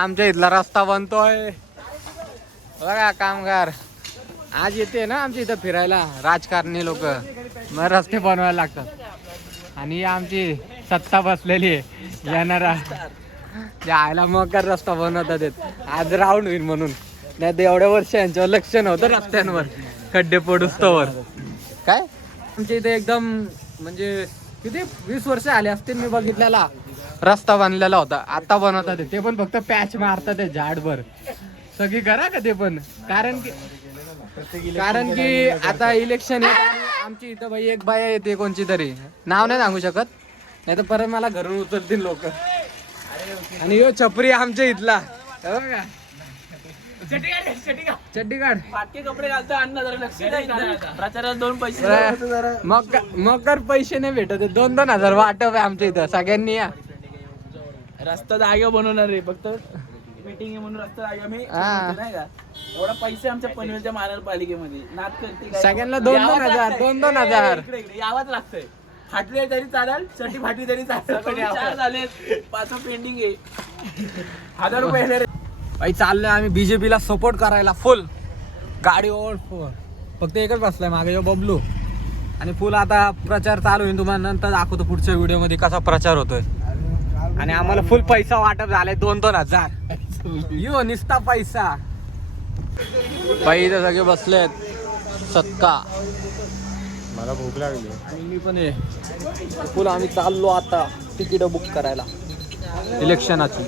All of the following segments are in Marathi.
आमच्या इथला रस्ता बनतोय बघा. कामगार आज येते ना आमच्या इथं फिरायला राजकारणी लोक, मग रस्ते बनवायला लागतात. आणि आमची सत्ता बसलेली आहे येणारा जायला मग रस्ता बनवतात. आज राऊंड होईल म्हणून, नाही तर एवढ्या वर्ष यांच्यावर लक्ष नव्हतं रस्त्यांवर, खड्डे पडूस्तवर. काय आमच्या इथे एकदम म्हणजे किती 20 वर्ष आले असतील मी बघितलेला रस्ता बनलेला होता. आता बनवतात ते पण फक्त पॅच मारतात झाडभर सगळी करा का ते पण. कारण की आता इलेक्शन येत आणि आमची इथं बाई एक बाया येते कोणची तरी, नाव नाही सांगू शकत नाही तर परत मला घरून उचलतील लोक. आणि यो छपरी आमच्या इथला बघा, चड्डीगाड फाटके कपडे घालतो अण्णा, जरा लक्ष द्या. प्रचाराला 2 पैसे मग कर पैसे नाही भेटत. 2-2 हजार वाटप आहे आमच्या इथं सगळ्यांनी. या रस्ता जागेवर बनवणार रे, फक्त मीटिंग आहे म्हणून रस्ता जागेवर मी नाही का. एवढा पैसे आमच्या पनवेलच्या महानगरपालिकेमध्ये नाद करते सगळ्यांना 2-2 हजार 2-2 हजार इकडे यावाच लागतंय. फाटले तरी चालेल, चटी फाटली तरी चालेल. 4 झाले, 5 पेंडिंग आहे. 1000 रुपये रे. भाई चाललोय आम्ही बीजेपीला सपोर्ट करायला फुल गाडी ओव्हर. फक्त एकच बसलाय मागे जो बबलू. आणि फुल आता प्रचार चालू होईल, तुम्हाला नंतर दाखवतो पुढच्या व्हिडिओ मध्ये कसा प्रचार होतोय. आणि आम्हाला फुल पैसा वाटप झालाय 2-2 हजार. यो निस्ता पैसा. बाई इथे सगळे बसलेत सत्का. मला भूक लागली आणि मी पण फुल आम्ही चाललो आता तिकीट बुक करायला इलेक्शनाची.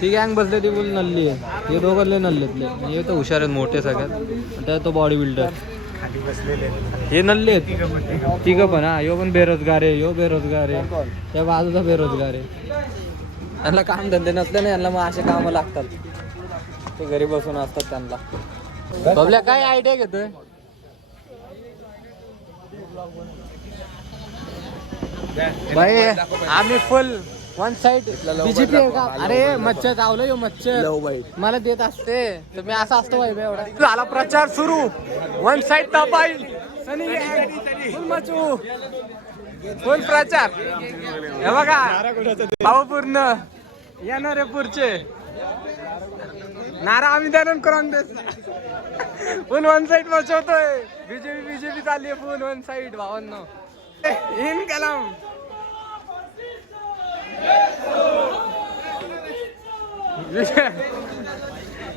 ती गँग बसले ती फुल नल्ली आहे. हे दोघं नल्लेतले, हे तर हुशार आहेत मोठे सगळ्यात. त्या तो बॉडी बिल्डर हे नल्ले आहेत तिघं पण. हा यो पण बेरोजगार आहे, यो बेरोजगार आहे, त्या बाजूचा बेरोजगार आहे. यांना काम धंदे नसले ना, यांना मग असे कामं लागतात. ते घरी बसून असतात त्यांना. बबल्या काय आयडिया घेतोय? भाई आम्ही फुल 1 साइड बीजेपी आहे का? अरे मच्छर चावलं यो मच्छर मला देत असते तर मी असा असतो भाई एवढा. झाला प्रचार सुरू 1 साइड तपाई फुल मचू फुल प्रचार. हे बघा भाऊ पूर्ण येणार आहे पुढचे नारा आम्ही देणार करून देत. फुल 1 साइड मचवतोय. बीजेपी चालली आहे फुल 1 साइड भावांनो. इन कलम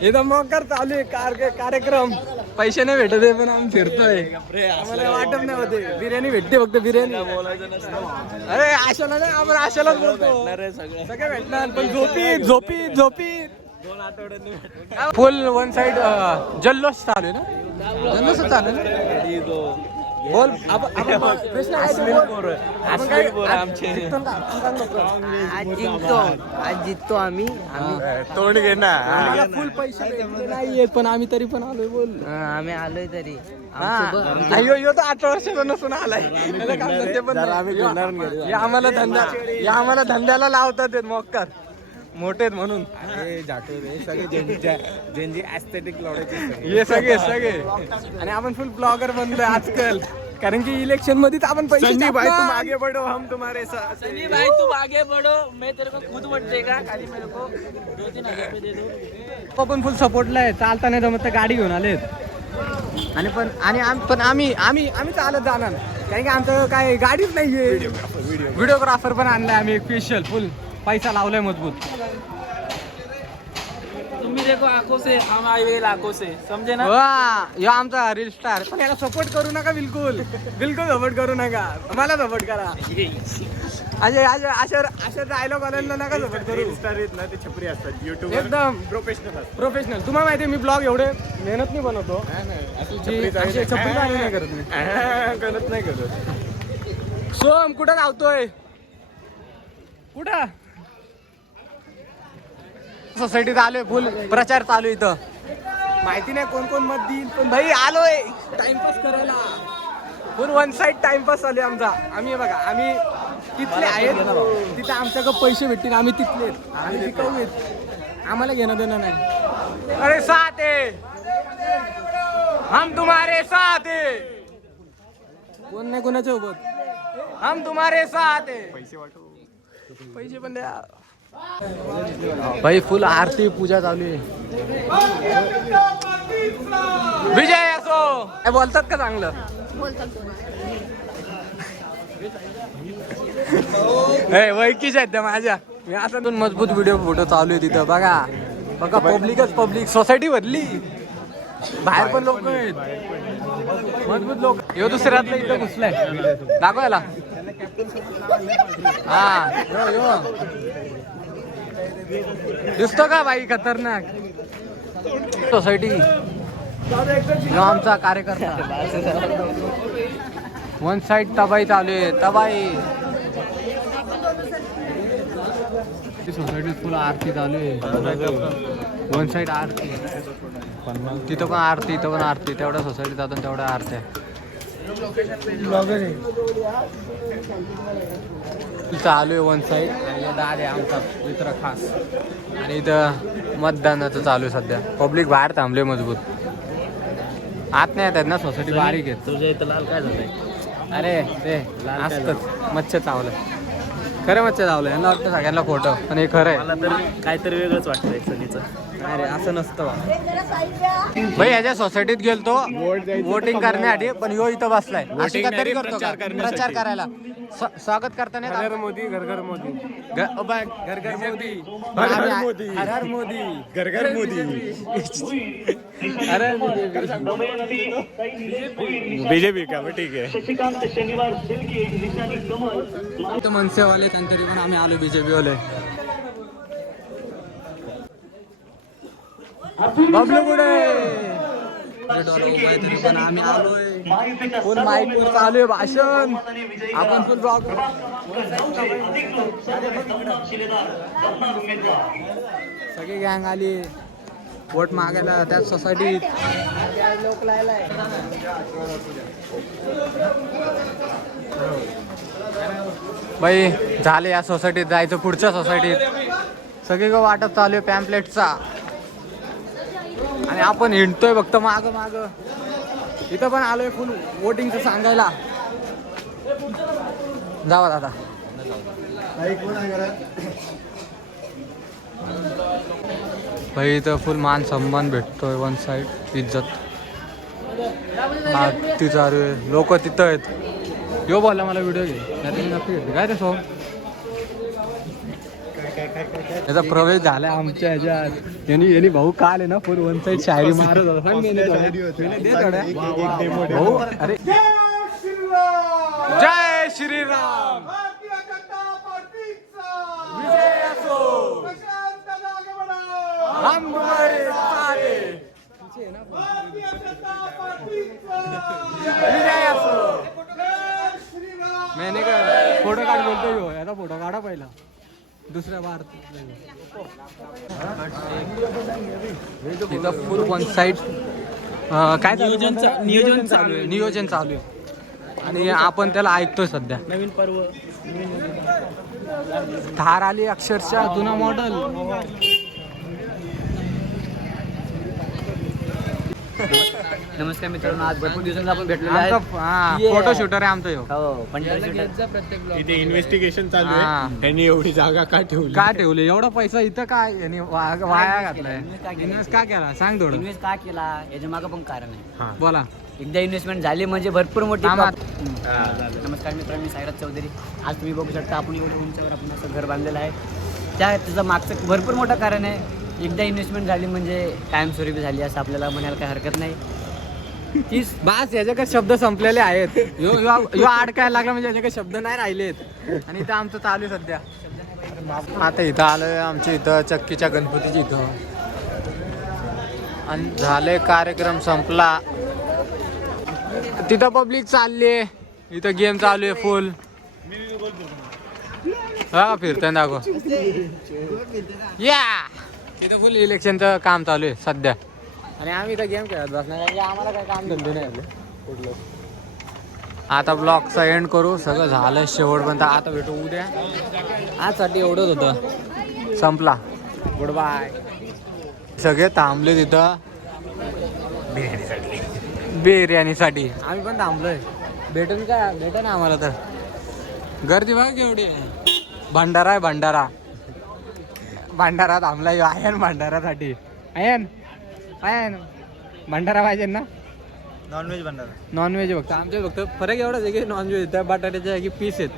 इथं मोकर चालू आहे कार्यक्रम. पैसे नाही भेटत आहे पण आम्ही फिरतोय. आम्हाला वाटप नाही होते. बिर्याणी भेटते फक्त बिर्याणी. अरे आशाला नाही, आपण आशालाच बोलतो. सगळे भेटणार पण झोपी 2 आठवड्यात फुल 1 साइड जल्लोष चालू आहे ना. जल्लोष चालू आहे ना. बोल आज जिंकतो आम्ही तोंड घे ना. फुल पैसे नाहीये पण आम्ही तरी पण आलोय. बोल आम्ही आलोय तरी. यो तर 8 वर्षाचा नसून आलाय. ते पण आम्हाला धंद्याला लावतात मोक्कार मोठे म्हणून. हे सगळे आणि आपण फुल ब्लॉगर बनलोय आजकाल. कारण की इलेक्शन मध्येच आपण पैसे भाई तुम आगे बढ़ो हम तुम्हारे साथ. सनी भाई तुम आगे बढ़ो, मैं तेरे को खुद वोट देगा. खाली मेरे को 2-3 हजार रुपये दे दो. आपण फुल सपोर्टला आहे. चालता नाही जमत तर गाडी घेऊन आलेत. आणि आम्ही चालत जाणार कारण की आमचं काय गाडीच नाहीये. व्हिडिओग्राफर पण आणलाय आम्ही स्पेशल. फुल पैसा लावलाय मजबूत. तुम्ही देखो आंखों से, हम आए लाखों से, समझे ना. यो आमचा रील स्टार. पण याला सपोर्ट करू नका बिलकुल सपोर्ट करू नका. मला सपोर्ट करा. अशा डायलॉग वाल्यांना नका सपोर्ट करू. स्टार आहेत ना ते छपरी असतात युट्यूब एकदम प्रोफेशनल. तुम्हाला माहिती मी ब्लॉग एवढे मेहनत नाही बनवतो. करत नाही करत. सोम कुठं धावतोय? कुठं सोसायटीत आलोय. फुल प्रचार चालू इथं. माहिती नाही कोण मत देईल पण भाई आलोय टाइमपास करायला. फुल 1 साइड टाइमपास चालू आमचा. आम्ही बघा आम्ही तिथले आहेत. तिथे आमच्याकडे पैसे भेटतील. आम्ही तिथले आम्ही तिकडे आम्हाला घेणं देणं नाही. अरे साथ है हम तुम्हारे साथ है. कोण नाही कोणाच्या सोबत. हम तुम्हारे साथ है. पैसे पण द्या. भाई फुल आरती पूजा चालू आहे. विजय असो काय बोलतात का चांगलं. वैकीच आहेत त्या माझ्या. मी आता दोन मजबूत व्हिडिओ फोटो चालू आहे तिथं. बघा बघा पब्लिक सोसायटी भरली. बाहेर पण लोक आहेत मजबूत लोक. यो दुसऱ्यातलं इथं घुसलाय दाखवायला. हा यो दिसतो का बाई खतरनाक सोसायटी. आमचा कार्यकर्ता. वन साइड तबाई चालू आहे. तबाई सोसायटीत फुल आरती चालू आहे. वन साइड आरती तिथं पण आरती इथं पण आरती. तेवढ्या सोसायटीत जातो तेवढ्या आरत्या. चालू आहे वन साईड. आणि दादा आमचा मित्र खास. आणि इथं मतदानाचं चालू आहे सध्या. पब्लिक बाहेर थांबले मजबूत. आत नाही येतात ना सोसायटी बारीक आहेत. तुझ्या इथं लाल काय झालंय. अरे ते असतंच मच्छर चावलं. खरं मच्छर चावलं. यांना वाटतं सगळ्यांना खोटं पण हे खरं आहे. मला तर काहीतरी वेगळंच वाटतंय सगळीचं. अरे असं नसतं बा. भाई ह्याच्या सोसायटीत गेलतो वोटिंग करण्यासाठी पण यो इथं बसलाय. अशी काहीतरी करतो का? प्रचार करायला स्वागत करताना घर घर मोदी घर घर मोदी घर घर मोदी हर हर मोदी हर हर मोदी घर घर मोदी अरे बीजेपी का ठीक आहे. तो मनसेवाले तरी पण आम्ही आलो बीजेपी वाले. बबलू पुढे तरी पण आम्ही आलोय. फुल माईक वर चालू आहे भाषण. आपण फुल ब्लॉग सगळी गँग आली वोट मागायला त्याच सोसायटीत. बाई झाले या सोसायटीत जायचं पुढच्या सोसायटीत. सगळी वाटप चालू आहे पॅम्पलेटचा. आणि आपण हिंडतोय फक्त माग माग. इथं पण आलोय फुल वोटिंगचं सांगायला. जावा दादा. भाई इथं फुल मान सन्मान भेटतोय. वन साईड इज्जत ती चालू आहे. लोक तिथं आहेत. यो बोलला मला व्हिडिओ घे नक्की घेते काय ते सो. याचा प्रवेश झालाय आमच्या ह्याच्यात. यांनी भाऊ काल आहे ना फुल वन साईड शायरी मारत होता. भाऊ अरे जय श्रीराम विजय असो. हम तुम्हारे सारे. विजय असो. मैंने का फोटो काढ बोलतो यो. याचा फोटो काढा पहिला दुसऱ्या भारत. फुल वन साईड काय नियोजन चालू आहे. नियोजन चालू आहे आणि आपण त्याला ऐकतोय सध्या. नवीन पर्व थार आली अक्षरशः जुना मॉडेल. नमस्कार मित्रांनो, आज भरपूर दिवसांनी आपण भेटलेलो आहे. फोटो शूटर आहे आमचा ह्यो. हो पण इथे इन्व्हेस्टिगेशन चालू आहे. त्यांनी एवढी जागा का ठेवली. का ठेवले एवढा पैसा इथं काय यांनी वाया घातलाय. इन्व्हेस्ट का केला सांग थोडं. इन्व्हेस्ट का केला याच्या मागं पण कारण आहे. बोला. एकदा इन्व्हेस्टमेंट झाली म्हणजे भरपूर मोठी कामात. नमस्कार मित्रांनो, मी सायराज चौधरी. आज तुम्ही बघू शकता आपण एवढं उंचावर आपण असं घर बांधलेलं आहे. त्याचं मागचं भरपूर मोठं कारण आहे. एकदा इन्व्हेस्टमेंट झाली म्हणजे कायमस्वरूपी झाली असं आपल्याला म्हणायला काही हरकत नाही. तीच बस याच्याकडे शब्द संपलेले आहेत. यो अडकायला लागला म्हणजे याच्याकडे शब्द नाही राहिलेत. आणि इथं आमचं चालू आहे सध्या. आता इथं आलोय आमच्या इथं चक्कीच्या गणपतीची इथं. आणि झाले कार्यक्रम संपला. तिथं पब्लिक चालली आहे. इथं गेम चालू आहे फुल. हा फिरतोय दाखव या. तिथं फुल इलेक्शनचं काम चालू आहे सध्या. आणि आम्ही इथं गेम खेळत बसणार कारण की आम्हाला काय काम धंदे नाही आले कुठलं. आता ब्लॉगचा एंड करू. सगळं झालं शेवटपर्यंत. आता भेटू उद्या. आजसाठी एवढंच होतं. संपला. Good bye. सगळे थांबले तिथं बिर्याणीसाठी. आम्ही पण थांबलोय. भेटून काय भेटन आम्हाला तर. गर्दी बघा केवढी आहे. भंडारा आहे भंडारा. भंडारा थांबला आयन भंडारासाठी. आयन आयन भंडारा पाहिजे ना. नॉनव्हेज भंडारा. नॉनव्हेज फक्त आमच्या फक्त फरक एवढाच आहे की नॉनव्हेज त्या बटाट्याच्या की पीस आहेत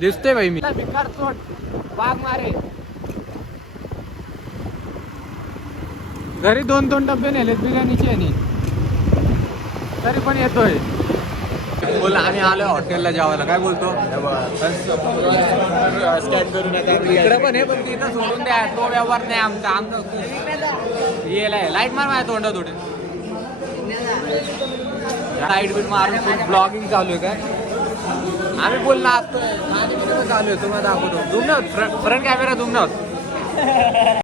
दिसतोय भाई. मी भिकार चोट वाघ मारे घरी 2-2 डबे नेलेत बिर्याणीचे आणि तरी पण येतोय. बोल आम्ही आलोय हॉटेलला जेवायला. काय बोलतो स्कॅन करून आता इकडे पण आहे पण इथं सोडून द्या. तो व्यवहार नाही आमचा. आमचं येलाय लाईट मार माझ्या तोंडा थोडे लाईट बिल मारून ब्लॉगिंग चालू आहे काय. आम्ही बोलला असतो चालू आहे तुम्हाला दाखवतो. फ्रंट कॅमेरा तुमनं